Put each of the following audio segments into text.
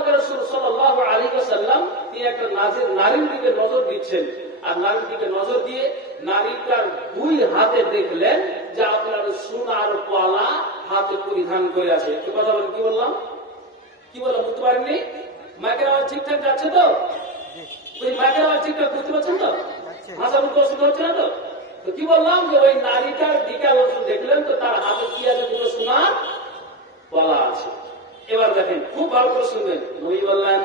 পাকের রাসূল সাল্লাল্লাহু আলাইহি ওয়াসাল্লাম তিনি একটা নারীর দিকে নজর দিচ্ছেন, আর নারীর দিকে নজর দিয়ে নারীটার দুই হাতে দেখলেন যে আপনার সোনার পলা হাতে পরিধান করে আছে। একটু কথা বলেন, কি বললাম বুঝতে পারেননি? মাইকের আওয়াজ ঠিকঠাক যাচ্ছে তো? ওই মাইকের আওয়াজ ঠিকঠাক বুঝতে পারছেন তো? ভাষা বুঝতে অসুবিধা হচ্ছে না তো? তো কি বললাম যে ওই নারীটার দিকে দেখলেন তো তার হাতে কি আছে? দুটো সোনার পলা আছে। এবার দেখেন, খুব ভালো করে শুনবেন। নবী বললেন,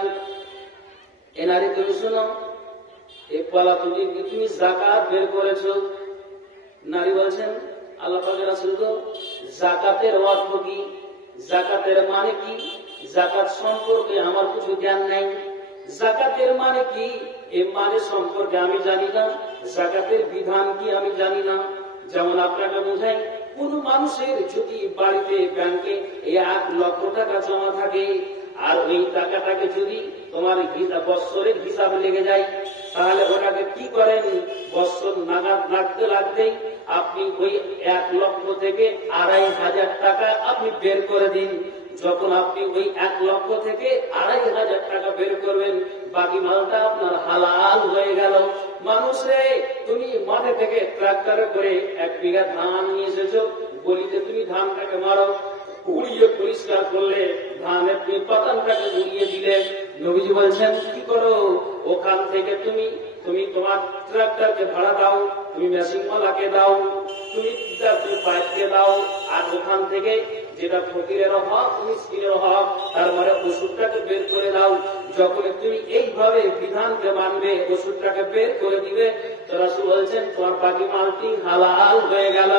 এ নারী তুমি শোনো, এই পলা তুমি যাকাত বের করেছো। নারী বলছেন, আল্লাহ পাকের রাসূল গো, যাকাতের অর্থ কি? যাকাতের মানে কি? যাকাত সম্পর্কে আমার কিছু জ্ঞান নাই। যাকাতের মানে কি এই মানে সম্পর্কে আমি জানি না। যাকাতের বিধান কি আমি জানি না। যেমন আপনাকে বোঝাই, কোন মানুষের যদি বাড়িতে ব্যাংকে 1 লক্ষ টাকা জমা থাকে, আর ওই টাকাটাকে যদি তোমার বৎসরের হিসাবে লেগে যায়, তাহলে ওটাকে কি করেন? বৎসর নাগাদ লাগতেই আপনি ওই 1 লক্ষ থেকে 2,500 টাকা আপনি বের করে দিন। যখন আপনি ওই 1 লক্ষ থেকে 2,500 টাকা বের করবেন, বাকি মালটা আপনার হালাল হয়ে গেল। মানুষ রে, তুমি মাঠে থেকে ট্রাক্টরে করে 1 বিঘা ধান নিয়ে এসেছো, বলিতে তুমি ধানটাকে মারো, উড়িয়ে পরিষ্কার করলে, ধানের তুমি পাতানটাকে উড়িয়ে দিলে। নবীজি বলছেন কি করো? ওখান থেকে তুমি তোমার ট্রাক্টরকে ভাড়া দাও, তুমি মেশিন ওয়ালাকে দাও, তুমি পাইপকে দাও, আর ওখান থেকে যেটা ফকিরের হক, মিসকিনের হক, তার মানে ওষুধটাকে বের করে দাও। যখন তুমি এইভাবে বিধানকে মানবে, ওষুধটাকে বের করে দিবে, তো রাসূল বলছেন তোমার বাকি মালটি হালাল হয়ে গেল।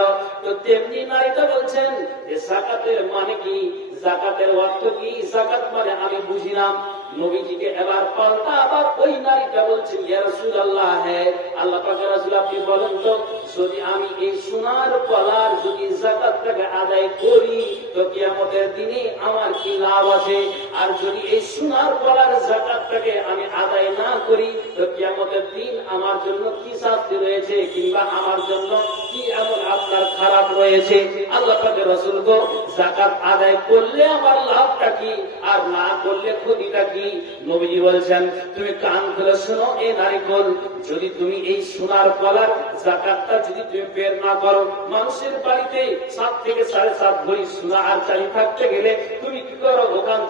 তো তেমনি নারীটা বলছেন যে যাকাতের মানে কি? যাকাতের অর্থ কি? যাকাত মানে আমি বুঝিলাম। নবীজিকে এবার পাল্টা আবার ওই নারীটা বলছেন, ইয়া রাসূলুল্লাহ, হ্যাঁ আল্লাহ পাকের রাসূল, আপনি বলেন তো, যদি আমি এই সোনার পলার যদি যাকাতটাকে আদায় করি, তো কিয়ামতের দিনে আমার কি লাভ আছে? আর যদি এই সোনার পলার যাকাতটাকে আমি আদায় না করি, তো কিয়ামতের দিন আমার জন্য কি শাস্তি রয়েছে, কিংবা আমার জন্য কি এমন আপনার খারাপ রয়েছে? আল্লাহ পাকের রাসূল গো, যাকাত আদায় করলে আমার লাভটা কি, আর না করলে ক্ষতিটা কি? নবীজি বলছেন, তুমি কান খুলে শোনো এ নারীগণ, যদি তুমি এই সোনার পলার যাকাতটা যদি তুমি বের না করো, মানুষের বাড়িতে 7 থেকে 7.5 ভরি সোনা আর চাঁদি থাকতে গেলে তুমি কি করো? ওখান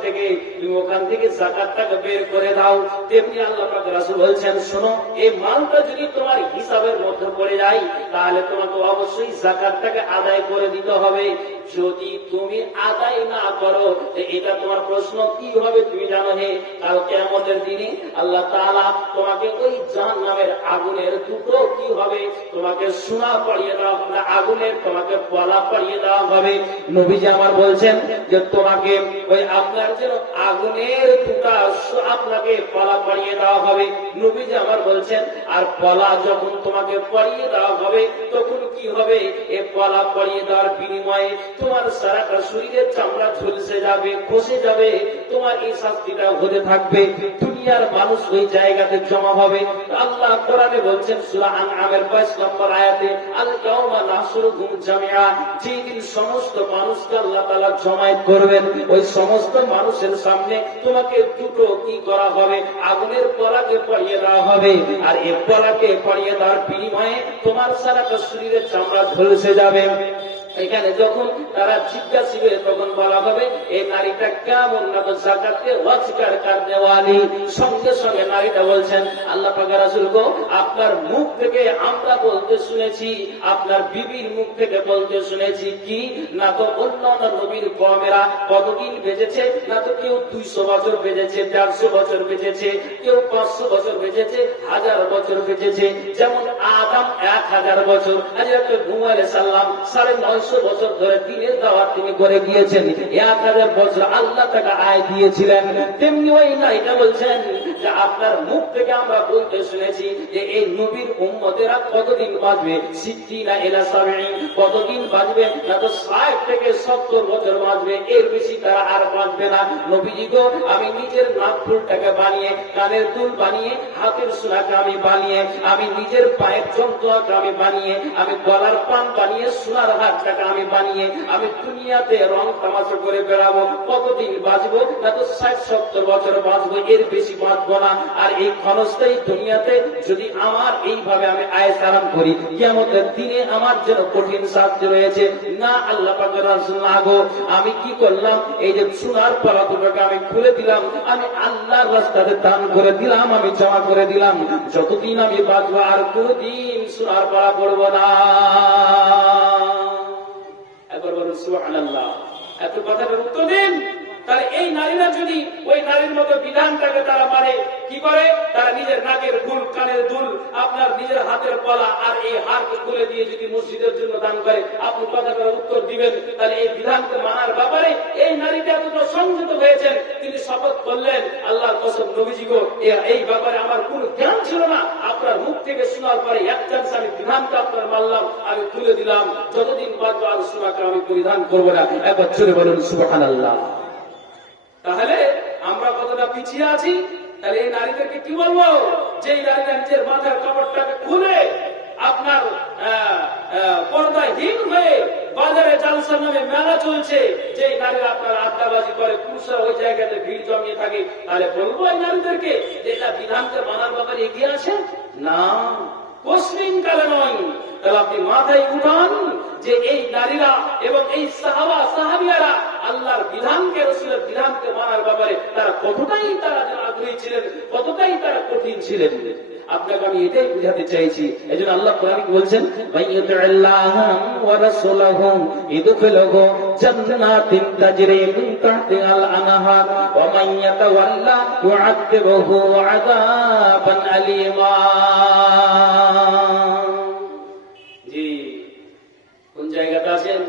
থেকে যাকাতটাকে বের করে দাও। তেমনি আল্লাহ পাক রাসূল বলছেন, শোনো, এই মালটা যদি তোমার হিসাবের মধ্যে পড়ে যায়, তাহলে তোমাকে অবশ্যই যাকাতটাকে আদায় করে দিতে হবে। যদি তুমি আদায় না করো, এটা তোমার প্রশ্ন কি হবে তুমি জানো? হে, কাল কিয়ামতের দিনে আল্লাহ তাআলা তোমাকে ওই জাহান্নামের আগুনের দুটো কি হবে? তোমাকে সোনা পরিয়ে দেওয়া হবে, আগুনের তোমাকে পলা পরিয়ে দেওয়া হবে। নবীজি আমার বলছেন যে তোমাকে ওই আপনার যেন আগুনের দুটা আপনাকে পলা পরিয়ে দেওয়া হবে। নবীজি আমার বলছেন, আর পলা যখন তোমাকে পরিয়ে দেওয়া হবে, তখন কি হবে? এই পলা পরিয়ে দেওয়ার বিনিময়ে তোমার সারাটা শরীরের চামড়া ঝলসে যাবে, খসে যাবে, তোমার এই শাস্তিটা হতে থাকবে। দুনিয়ার মানুষ ওই জায়গাতে জমা হবে। আল্লাহ কোরআনে বলছেন সূরা আনআমের 22 নম্বর আয়াতে, আল ইয়াউমা নাহশুরুহুম জামিআ, যেদিন সমস্ত মানুষকে আল্লাহ তাআলা জমায়েত করবেন, ওই সমস্ত মানুষের সামনে তোমাকে দুটো কি করা হবে? আগুনের পলাকে পরিয়ে দেওয়া হবে। আর এই পলাকে পরিয়ে দেওয়ার বিনিময়ে তোমার সারাটা শরীরের চামড়া ঝলসে যাবে। এখানে যখন তারা জিজ্ঞাসিবে, তখন বলা হবে এই নারীটা কেমন? না তো যাকাতকে অস্বীকার করনেওয়ালি। সঙ্গে সঙ্গে নারীটা বলছেন, আল্লাহ পাকের রাসূল গো, আপনার মুখ থেকে আমরা বলতে শুনেছি, আপনার বিবির মুখ থেকে বলতে শুনেছি কি, না তো অন্যান্য নবীর কওমেরা কতদিন বেঁচেছে, না তো কেউ 200 বছর বেঁচেছে, 150 বছর বেঁচেছে, কেউ 500 বছর বেঁচেছে, 1000 বছর বেঁচেছে। যেমন আদম 1000 বছর, হযরত নূহ আলাইহিস সালাম 950 বছর ধরে দিনের দাওয়াত তিনি করে গিয়েছেন, 1000 বছর আল্লাহ তাকে আয় দিয়েছিলেন। তেমনি ওই নারীটা বলছেন যে আপনার মুখ থেকে আমরা বলতে শুনেছি যে এই নবীর উম্মতেরা কতদিন বাঁচবে, 60 ইলা 70, কতদিন বাঁচবে? না তো 60 থেকে 70 বছর বাঁচবে, এর বেশি তারা আর বাঁচবে না। নবীজি গো, আমি নিজের নাক ফুলটাকে বানিয়ে, কানের দুল বানিয়ে, হাতের সোনাকে আমি বানিয়ে, আমি নিজের পায়ের যন্ত্রকে আমি বানিয়ে, আমি গলার পান বানিয়ে, সোনার হাতটাকে টাকা আমি বানিয়ে আমি দুনিয়াতে রং তামাশা করে বেড়াবো, কতদিন বাঁচবো? না তো 60-70 বছর বাঁচবো, এর বেশি বাঁচবো না। আর এই খরচটাই দুনিয়াতে যদি আমার এইভাবে আমি আয়েশ আরাম করি, কিয়ামতের দিনে আমার জন্য কঠিন শাস্তি রয়েছে। না আল্লাহ পাকের রাসূল, না গো, আমি কি করলাম? এই যে সোনার পলা দুটোকে আমি খুলে দিলাম, আমি আল্লাহর রাস্তাতে দান করে দিলাম, আমি জমা করে দিলাম। যতদিন আমি বাঁচবো আর কোনদিন সোনার পলা পড়বো না। একবার বলুন সুবহানাল্লাহ। এত কথাটার উত্তর দিন। তাহলে এই নারীরা যদি ওই নারীর মতো বিধানটাকে তারা মানে কি করে? তারা নিজের নাকের দুল, কানের দুল, আপনার নিজের হাতের পলা আর এই হারকে খুলে দিয়ে যদি মসজিদের জন্য দান করে, আপনি কথাটার উত্তর দিবেন। তাহলে এই বিধানকে মানার ব্যাপারে এই নারীটা এতটা সংযত হয়েছেন, তিনি শপথ করলেন, আল্লাহর কসম নবীজি গো, এই ব্যাপারে আমার কোন জ্ঞান ছিল না, আপনার মুখ থেকে শোনার পরে এক চান্স আমি বিধানটা আপনার মানলাম, আমি তুলে দিলাম, যতদিন বাঁচবো আর সোনাকে আমি পরিধান করবো না। একবার জোরে বলুন সুবহানাল্লাহ। তাহলে আমরা কতটা পিছিয়ে আছি? তাহলে এই নারীদেরকে কি বলবো? যে নারীরা নিজের মাথার কাপড়টাকে খুলে আপনার পর্দাহীন হয়ে বাজারে জালসা নামে মেলা চলছে, যে নারীরা আপনার আড্ডাবাজি করে, পুরুষরা ওই জায়গাতে ভিড় জমিয়ে থাকে, তাহলে বলবো এই নারীদেরকে যে এটা বিধানকে মানার ব্যাপারে এগিয়ে আসে না? কোশ্চিন কালে নয়। তাহলে আপনি মাথায় উঠান যে এই নারীরা এবং এই সাহাবা সাহাবিয়ারা আল্লাহর বিধানকে, রাসূলের বিধানকে মানার ব্যাপারে তারা কতটাই তারা আগ্রহী ছিলেন, কতটাই তারা কঠিন ছিলেন। আপনাকে আমি এটাই বুঝাতে চাইছি। এজন্য আল্লাহ কোরআনে বলছেন, মাইয়াতিল্লাহা ওয়া রাসূলাহু ইদখিলহু জান্নাতিন তাজরি মিন তাহতিহাল আনহার ওয়া মান ইয়াতাওয়াল্লা ইউআযিবহু আযাবান আলীমা। জি, কোন জায়গাতে আছেন?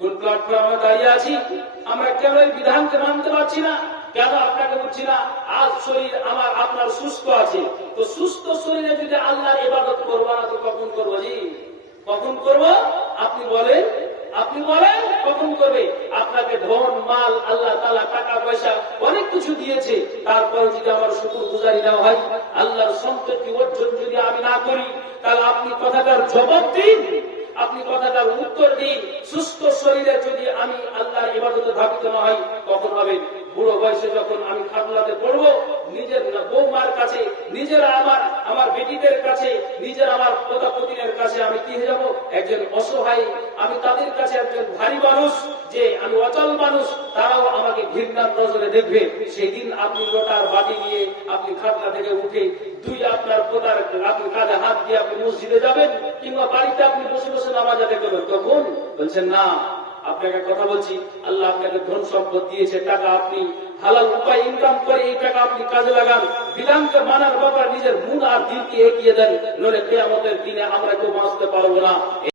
কোন প্ল্যাটফর্মে দাঁড়িয়ে আছি? আমরা কেন এই বিধানকে মানতে পারছি না? কেন আপনাকে বলছি না? আজ শরীর আমার আপনার সুস্থ আছে, তো সুস্থ শরীরে যদি আল্লাহর ইবাদত করবো না তো কখন করবো? জি, কখন করব? আপনি বলেন, আপনি বলেন কখন করবে? আপনাকে ধন মাল আল্লাহ তাআলা টাকা পয়সা অনেক কিছু দিয়েছে, তারপর যদি আমার শুকরগুজারি না হয়, আল্লাহর সম্পত্তি অর্জন যদি আমি না করি, তাহলে আপনি কথাটার জবাব দিন, আপনি কথাটার উত্তর দিন। সুস্থ শরীরে যদি আমি আল্লাহর ইবাদতে ধাবিত না হই, কখন হবে? বুড়ো বয়সে যখন আমি খাটলাতে পড়বো, নিজের বৌমার কাছে, নিজের আমার বেটিদের কাছে, নিজের আমার প্রতাপতিনের কাছে আমি কি হয়ে যাবো? একজন অসহায়, আমি তাদের কাছে একজন ভারী মানুষ, যে আমি অচল মানুষ, তারাও আমাকে ঘৃণার নজরে দেখবে। সেই দিন আপনি লোটার বাটি নিয়ে আপনি খাটলা থেকে উঠে দুই আপনার পোতার আপনি কাঁধে হাত দিয়ে আপনি মসজিদে যাবেন, কিংবা বাড়িতে আপনি বসে বসে নামাজ আদায় করবেন, তখন বলছেন না। আপনাকে কথা বলছি, আল্লাহ আপনাকে ধন সম্পদ দিয়েছে, টাকা আপনি হালাল উপায় ইনকাম করে এই টাকা আপনি কাজে লাগান, বিধানকে মানার ব্যাপার নিজের মন আর দিলকে এগিয়ে দেন, নইলে কিয়ামতের দিনে আমরা কেউ বাঁচতে পারবো না।